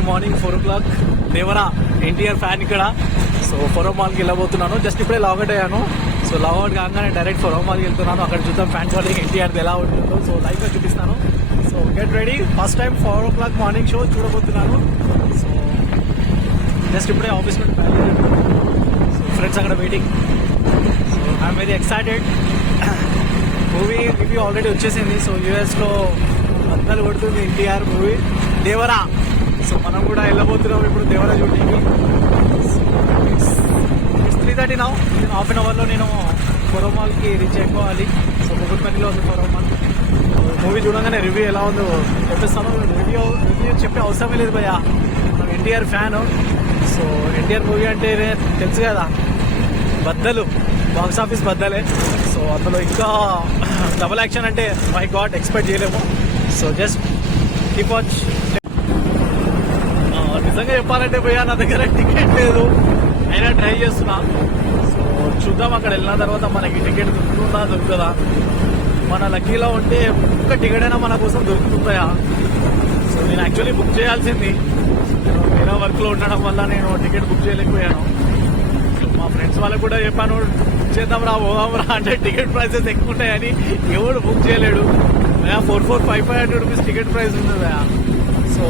Early morning 4 o'clock Devara NTR fan ఇక్కడ. So four మాల్కి వెళ్ళబోతున్నాను. Just ఇప్పుడే లాగౌట్ అయ్యాను. సో లాగౌట్ కాగానే డైరెక్ట్ ఫోరో మాల్కి వెళ్తున్నాను. అక్కడ చూద్దాం ఫ్యాన్ ఫాలోయింగ్ ఎన్టీఆర్ది ఎలా ఉంటుందో. సో లైవ్గా చూపిస్తాను. So get ready. First time 4 o'clock morning show చూడబోతున్నాను. సో జస్ట్ ఇప్పుడే ఆఫీస్ నుండి సో ఫ్రెండ్స్ అక్కడ waiting. So I'm very excited. Movie review already వచ్చేసింది. సో యూఎస్లో బద్దలు కొడుతుంది ఎన్టీఆర్ మూవీ దేవరా. సో మనం కూడా వెళ్ళబోతున్నాం ఇప్పుడు దేవరా షూటింగ్కి. ఇట్స్ 3:30 నా. నేను హాఫ్ అన్ అవర్లో నేను ఫోరో మాల్కి రీచ్ అయిపోవాలి. సో కుకుట్పల్లిలో ఉంది ఫోరో మాల్. మూవీ చూడగానే రివ్యూ ఎలా ఉందో చెప్పిస్తాను. రివ్యూ చెప్పే అవసరమే లేదు భయ్యా. మనం NTR fan. So NTR movie అంటే తెలుసు కదా, బద్దలు, బాక్స్ ఆఫీస్ బద్దలే. సో అందులో ఇంకా డబుల్ యాక్షన్ అంటే మై గాడ్ ఎక్స్పెక్ట్ చేయలేము. So just keep watch. నిజంగా చెప్పాలంటే భయ్యా నా దగ్గర టికెట్ లేదు, అయినా ట్రై చేస్తున్నా. సో చూద్దాం అక్కడ వెళ్ళిన తర్వాత మనకి టికెట్ దొరుకుతుందా. మన లక్కీలో ఉంటే ఒక్క టికెట్ అయినా మన కోసం దొరుకుతుందా. సో నేను యాక్చువల్లీ బుక్ చేయాల్సింది, వేరే వర్క్లో ఉండడం వల్ల నేను టికెట్ బుక్ చేయలేకపోయాను. మా ఫ్రెండ్స్ వాళ్ళకు కూడా చెప్పాను చేద్దాం రా పోదాం రా అంటే టికెట్ ప్రైసెస్ ఎక్కువ ఉంటాయని ఎవడు బుక్ చేయలేడు. 400-500 రూపీస్ టికెట్ ప్రైస్ ఉంది భయ్యా. సో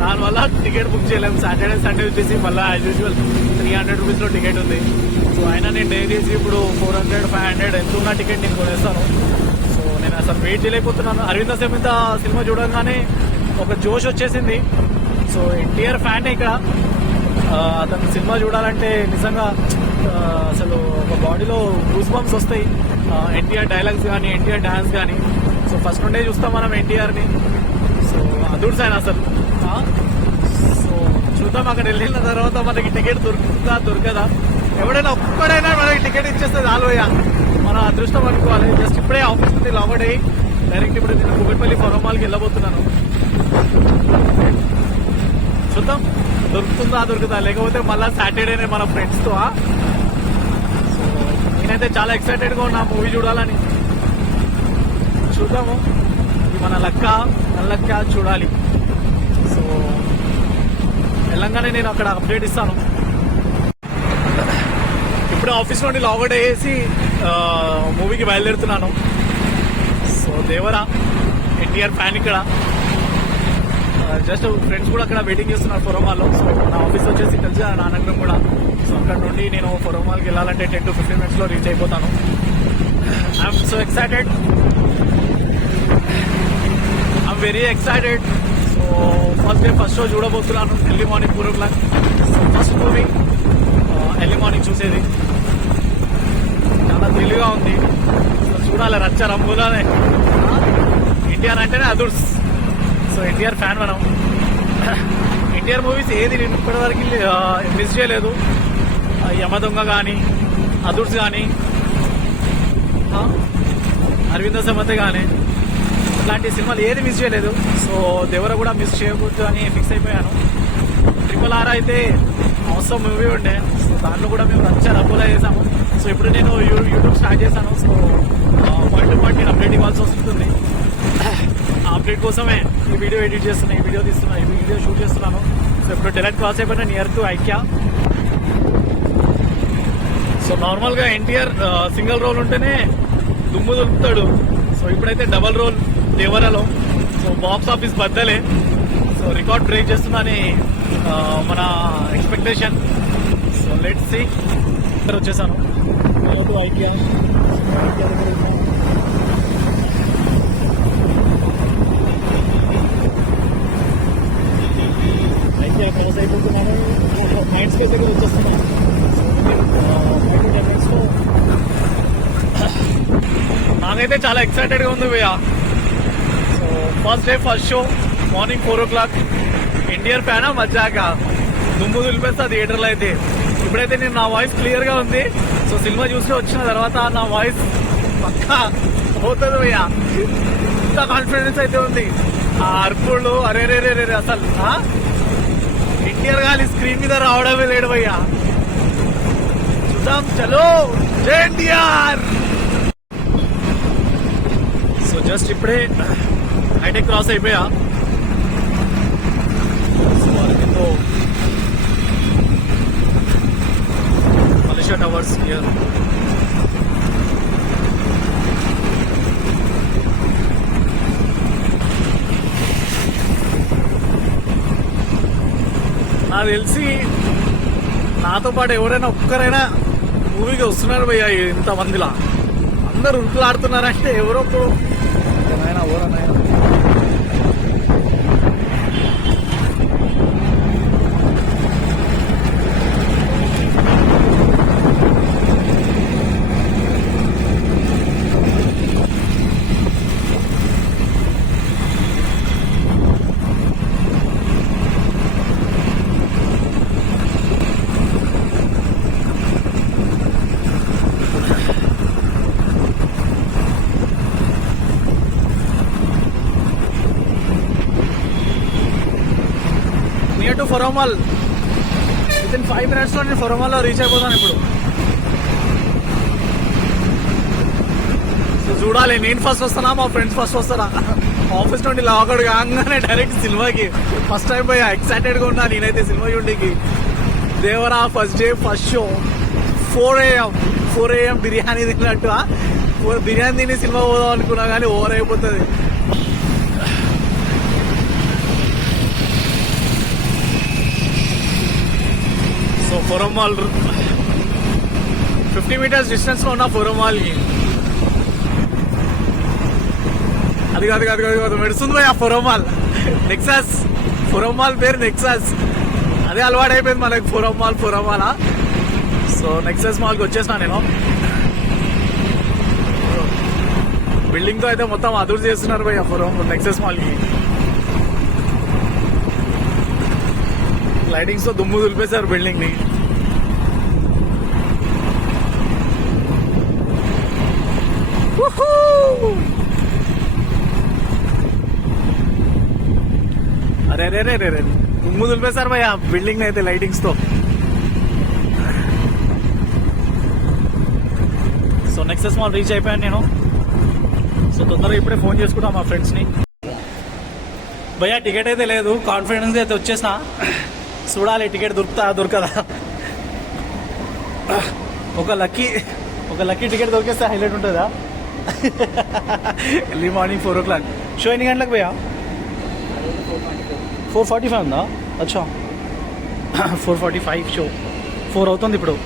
దానివల్ల టికెట్ బుక్ చేయలేము. సాటర్డే సండే వచ్చేసి మళ్ళీ యాజ్ యూజువల్ 300 రూపీస్లో టికెట్ ఉంది. సో అయినా నేను డైలీస్ ఇప్పుడు 400-500 ఎంత ఉన్న టికెట్ నేను కొనేస్తాను. సో నేను అసలు వెయిట్ చేయలేకపోతున్నాను. అరవింద సమేత సినిమా చూడగానే ఒక జోష్ వచ్చేసింది. సో ఎన్టీఆర్ ఫ్యాన్ ఇక్కడ. అతను సినిమా చూడాలంటే నిజంగా అసలు ఒక బాడీలో గూస్ బంప్స్ వస్తాయి. ఎన్టీఆర్ డైలాగ్స్ కానీ, ఎన్టీఆర్ డాన్స్ కానీ. సో ఫస్ట్ నుండే చూస్తాం మనం ఎన్టీఆర్ని. సో అదుర్స్ ఆయన అసలు. సో చూద్దాం అక్కడ వెళ్ళిన తర్వాత మనకి టికెట్ దొరకదా. ఎవడైనా ఒక్కడైనా మనకి టికెట్ ఇచ్చేస్తే చాలుయ్యా, మనం అదృష్టం అనుకోవాలి. జస్ట్ ఇప్పుడే ఆఫీస్ నుండి లాగౌట్ అయ్యి డైరెక్ట్ ఇప్పుడు నేను కుకట్పల్లి ఫోరో మాల్కి వెళ్ళబోతున్నాను. చూద్దాం దొరుకుతుందా లేకపోతే మళ్ళీ సాటర్డేనే మన ఫ్రెండ్స్తో. సో నేనైతే చాలా ఎక్సైటెడ్గా ఉన్నా మూవీ చూడాలని. చూద్దాము, ఇది మన లక్క చూడాలి. సో వెళ్ళంగానే నేను అక్కడ అప్డేట్ ఇస్తాను. ఇప్పుడు ఆఫీస్ నుండి లాగౌట్ అయ్యేసి మూవీకి బయలుదేరుతున్నాను. సో దేవరా ఎన్టీఆర్ ఫ్యాన్ ఇక్కడ. జస్ట్ ఫ్రెండ్స్ కూడా అక్కడ వెయిటింగ్ చేస్తున్నారు ఫోరో మాల్లో. సో నా ఆఫీస్ వచ్చేసి తెలిసి నానగరం కూడా. సో అక్కడ నుండి నేను ఫోరో మాల్కి వెళ్ళాలంటే 10 to 15 minutes రీచ్ అయిపోతాను. I'm so excited. I'm very excited. So first show చూడబోతున్నాను early morning 4 o'clock. So first movie early morning చూసేది చాలా థ్రిల్గా ఉంది. సో చూడాలి రచ్చ రంగులానే. ఎన్టీఆర్ అంటేనే అదుర్స్. సో ఎన్టీఆర్ ఫ్యాన్ మనం. ఎన్టీఆర్ మూవీస్ ఏది నేను ఇప్పటివరకు మిస్ చేయలేదు. యమదొంగ కానీ, అదుర్స్ కానీ, అరవింద సమేత కానీ, ఇట్లాంటి సినిమాలు ఏది మిస్ చేయలేదు. సో దేవర కూడా మిస్ చేయకూడదు అని ఫిక్స్ అయిపోయాను. RRR అయితే అవసరం మూవీ ఉండే. సో దాంట్లో కూడా మేము రచ్చ రబ్బులా చేసాము. సో ఇప్పుడు నేను యూట్యూబ్ స్టార్ట్ చేశాను. సో పాయింట్ టు పాయింట్ నేను అప్డేట్ ఇవ్వాల్సి వస్తుంది. ఆ అప్డేట్ కోసమే ఈ వీడియో ఎడిట్ చేస్తున్నా, ఈ వీడియో తీస్తున్నా, ఈ వీడియో షూట్ చేస్తున్నాను. సో ఇప్పుడు డైరెక్ట్ క్రాస్ అయిపోయినా నియర్ టు ఐక్య. సో నార్మల్గా ఎన్టీఆర్ సింగిల్ రోల్ ఉంటేనే దుమ్ము దొరుకుతాడు. సో ఇప్పుడైతే డబల్ రోల్ దేవరాలో. సో బాక్స్ ఆఫీస్ బద్దలే. సో రికార్డ్ బ్రేక్ చేస్తుందని మన ఎక్స్పెక్టేషన్. So let's see. వచ్చేసాను ఐక్య. క్లోజ్ అయిపోతున్నాను. మైండ్ స్పేస్ దగ్గర వచ్చేస్తున్నాను. 5 to 10 minutes లో. నాకైతే చాలా ఎక్సైటెడ్గా ఉంది భయ్యా. So first day first show morning 4 o'clock. NTR ఫ్యానా మజాక దుమ్ము దులిపేస్తా థియేటర్లో అయితే. ఇప్పుడైతే నేను నా వాయిస్ క్లియర్గా ఉంది. సో సినిమా చూసి వచ్చిన తర్వాత నా వాయిస్ పక్కా పోతుంది భయ్యా. ఇంత కాన్ఫిడెన్స్ అయితే ఉంది. ఆ అర్పుడు అరే అసలు ఎన్టీఆర్ గాలి స్క్రీన్ మీద రావడమే లేడు భయ్యా. చూద్దాం చలో జై ఎన్టీఆర్. సో జస్ట్ ఇప్పుడే హైటెక్ క్రాస్ అయిపోయా. సో నాకు తెలిసి నాతో పాటు ఎవరైనా ఒక్కరైనా మూవీకి వస్తున్నారు భయ్య ఇంతమందిలా. అందరు ఉరుకులాడుతున్నారంటే ఎవరో ఎవరైనా near to Forum Mall. Within 5 minutes లో నేను ఫొరోమాల్లో రీచ్ అయిపోతాను ఇప్పుడు. సో చూడాలి, నేను ఫస్ట్ వస్తానా మా ఫ్రెండ్స్ ఫస్ట్ వస్తారా. ఆఫీస్ నుండి లాగౌట్ కాగానే డైరెక్ట్ సినిమాకి ఫస్ట్ టైం పోయి ఎక్సైటెడ్గా ఉన్నా నేనైతే సినిమా చూడడానికి. Devara first day first show 4 AM biryani తిన్నట్టు బిర్యానీ తిని సినిమా పోదాం అనుకున్నా కానీ ఓవర్ అయిపోతుంది. So forum mall 50 meters distance లో ఉన్న ఫోరం మాల్ కి అది కాదు మెడుస్తుంది పోయి ఆ forum mall. Nexus forum mall పేరు నెక్సాస్. అదే అలవాటు అయిపోయింది మనకి ఫోరం మాల్. సో నెక్సస్ మాల్కి వచ్చేసిన నేను. బిల్డింగ్ తో అయితే మొత్తం అదురు చేస్తున్నారు పోయి ఆ ఫోరం నెక్సస్ మాల్ కి. లైటింగ్స్ తో దుమ్ము దులిపేశారు బిల్డింగ్ ని. అరే దుమ్ము దులిపేశారు భయ్య బిల్డింగ్ అయితే లైటింగ్స్ తో. సో నెక్సస్ మాల్ రీచ్ అయిపోయాను నేను. సో తొందరగా ఇప్పుడే ఫోన్ చేసుకుంటా మా ఫ్రెండ్స్ ని. భయ్య టికెట్ అయితే లేదు, కాన్ఫిడెన్స్ అయితే వచ్చేసిన. చూడాలి టికెట్ దొరకదా. ఒక లక్కీ టికెట్ దొరికేస్తే హైలైట్ ఉంటుందా. Early morning 4 o'clock show. ఎన్ని గంటలకు భయ్యా? 4:45 ఉందా? అచ్చా 4:45 షో. 4 అవుతుంది ఇప్పుడు.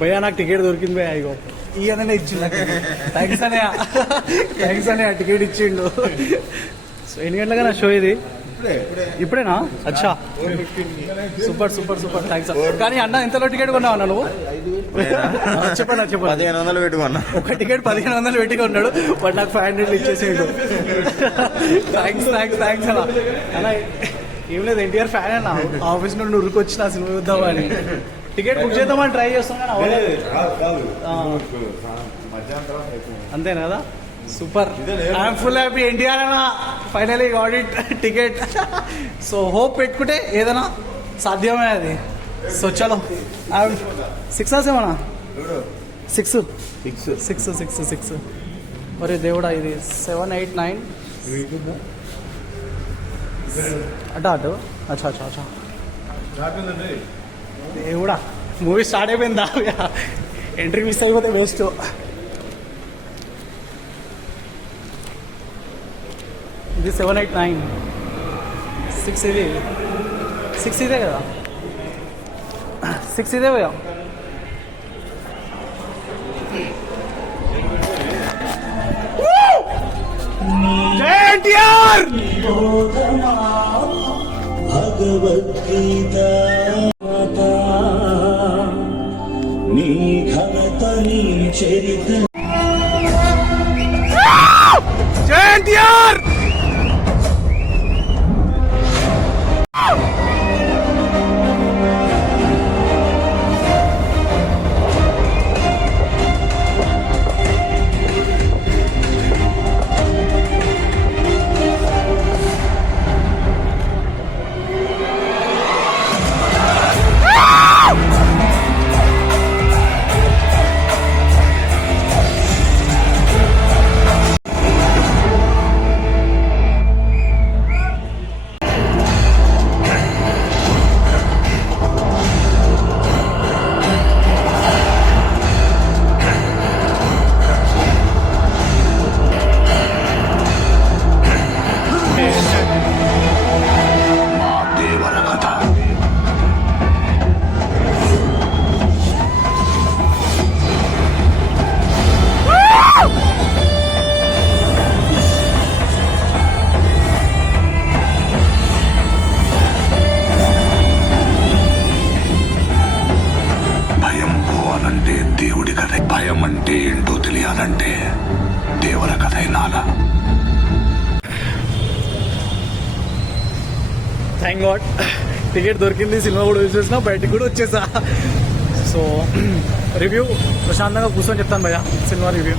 భయ్యా నాకు టికెట్ దొరికింది భయ్యా. ఇగో ఈయననే ఇచ్చిండు. థ్యాంక్స్ అనే టికెట్ ఇచ్చిండు. సో ఎన్ని గంటలుగా నా షో ఇది? ఇప్పుడేనా? అచ్చా సూపర్ థ్యాంక్స్. కానీ అన్న ఎంతలో టికెట్ కొన్నావు అన్న నువ్వు? చెప్పండి 1500 పెట్టుకున్నా. ఒక టికెట్ 1500 పెట్టుకు ఉన్నాడు. బట్ నాకు 500 ఇచ్చేసేయండు. థ్యాంక్స్ అలా. అలా ఏం లేదు, ఎన్టీఆర్ ఫ్యాన్ అన్న. ఆఫీస్ నుండి ఉరికొచ్చిన సినిమా చూద్దామని టికెట్ బుక్ చేద్దామని ట్రై చేస్తాం కానీ అవ్వలేదు. అంతేనా కదా? Super. I'm full happy. NTR అన్న finally got it ticket. So hope పెట్టుకుంటే ఏదైనా సాధ్యమే అది. సో చలో 6 or 7 6 ఒరే దేవుడా, ఇది 7, 8, 9 అటు అచ్చా దేవుడా. మూవీ స్టార్ట్ అయిపోయిందా? ఎంట్రీ మిస్ అయిపోతే వేస్ట్. ఇది 7, 8, 9 6 ఇది 6 ఇదే కదా? 6 ఇదే భయ్యా. ఎన్టీఆర్ భగవద్గీత నీ ఘనత నీ చరిత్ర. ఎన్టీఆర్ అంటే దేవుడి కథ, భయం అంటే ఏంటో తెలియాలంటే దేవర కథ నాలా. థ్యాంక్ గాడ్ టికెట్ దొరికింది, సినిమా కూడా చూసేసిన, బయటికి కూడా వచ్చేసా. సో రివ్యూ ప్రశాంతంగా కూర్చొని చెప్తాను భయ్యా సినిమా రివ్యూ.